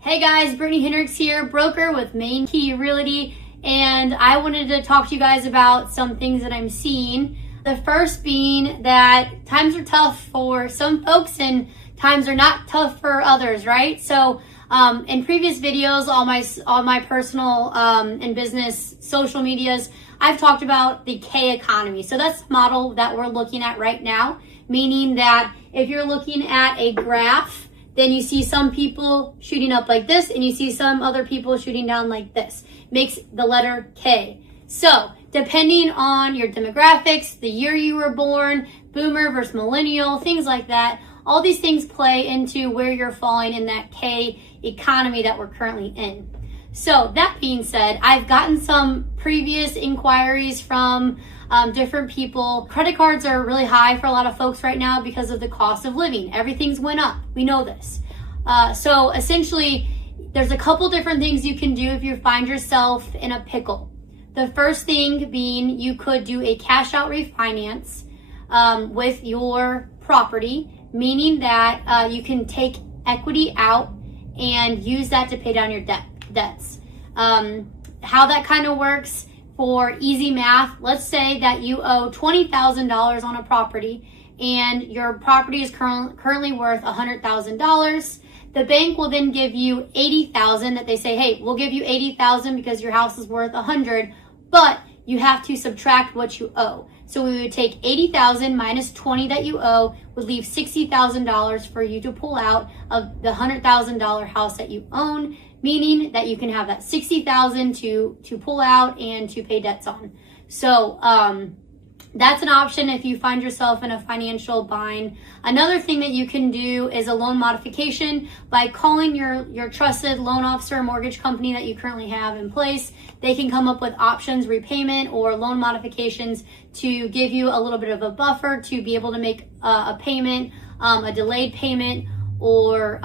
Hey guys, Brittany Henricks here, broker with Main Key Realty, and I wanted to talk to you guys about some things that I'm seeing. The first being that times are tough for some folks and times are not tough for others, right? So in previous videos, all my personal and business social medias, I've talked about the K economy. So that's the model that we're looking at right now, meaning that if you're looking at a graph, then you see some people shooting up like this, and you see some other people shooting down like this. Makes the letter K. So, depending on your demographics, the year you were born, boomer versus millennial, things like that, all these things play into where you're falling in that K economy that we're currently in. So, that being said, I've gotten some previous inquiries from different people. Credit cards are really high for a lot of folks right now because of the cost of living. Everything's went up. We know this. So essentially, there's a couple different things you can do if you find yourself in a pickle. The first thing being you could do a cash out refinance with your property, meaning that you can take equity out and use that to pay down your debts. How that kind of works, for easy math, let's say that you owe $20,000 on a property and your property is currently worth $100,000. The bank will then give you $80,000 that they say, hey, we'll give you $80,000 because your house is worth $100,000, but you have to subtract what you owe. So we would take $80,000 minus $20,000 that you owe, would leave $60,000 for you to pull out of the $100,000 house that you own, meaning that you can have that $60,000 to pull out and to pay debts on. So that's an option if you find yourself in a financial bind. Another thing that you can do is a loan modification by calling your trusted loan officer or mortgage company that you currently have in place. They can come up with options, repayment or loan modifications to give you a little bit of a buffer to be able to make a payment, a delayed payment, or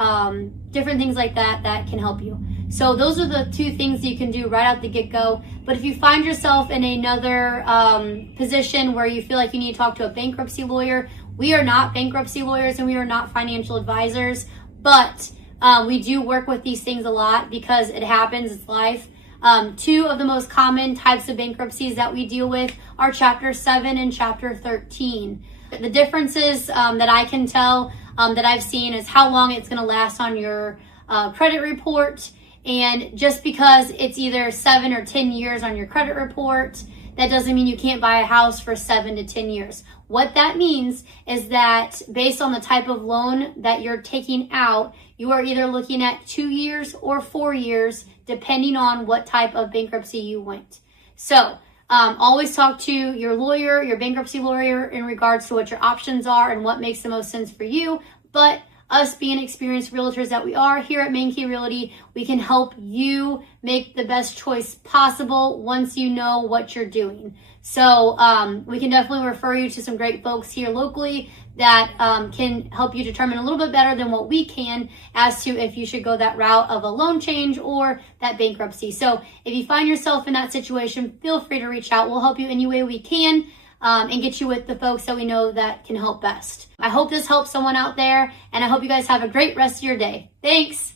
different things like that that can help you. So those are the two things you can do right out the get-go. But if you find yourself in another position where you feel like you need to talk to a bankruptcy lawyer, we are not bankruptcy lawyers and we are not financial advisors, but we do work with these things a lot because it happens, it's life. Two of the most common types of bankruptcies that we deal with are Chapter 7 and Chapter 13. The differences that I can tell that I've seen is how long it's going to last on your credit report. And just because it's either 7 or 10 years on your credit report, that doesn't mean you can't buy a house for 7 to 10 years. What that means is that based on the type of loan that you're taking out, you are either looking at 2 years or 4 years, depending on what type of bankruptcy you went. So always talk to your lawyer, your bankruptcy lawyer, in regards to what your options are and what makes the most sense for you. But us being experienced realtors that we are here at Main Key Realty, we can help you make the best choice possible once you know what you're doing. So we can definitely refer you to some great folks here locally that can help you determine a little bit better than what we can as to if you should go that route of a loan change or that bankruptcy. So if you find yourself in that situation, feel free to reach out. We'll help you any way we can and get you with the folks that we know that can help best. I hope this helps someone out there, and I hope you guys have a great rest of your day. Thanks.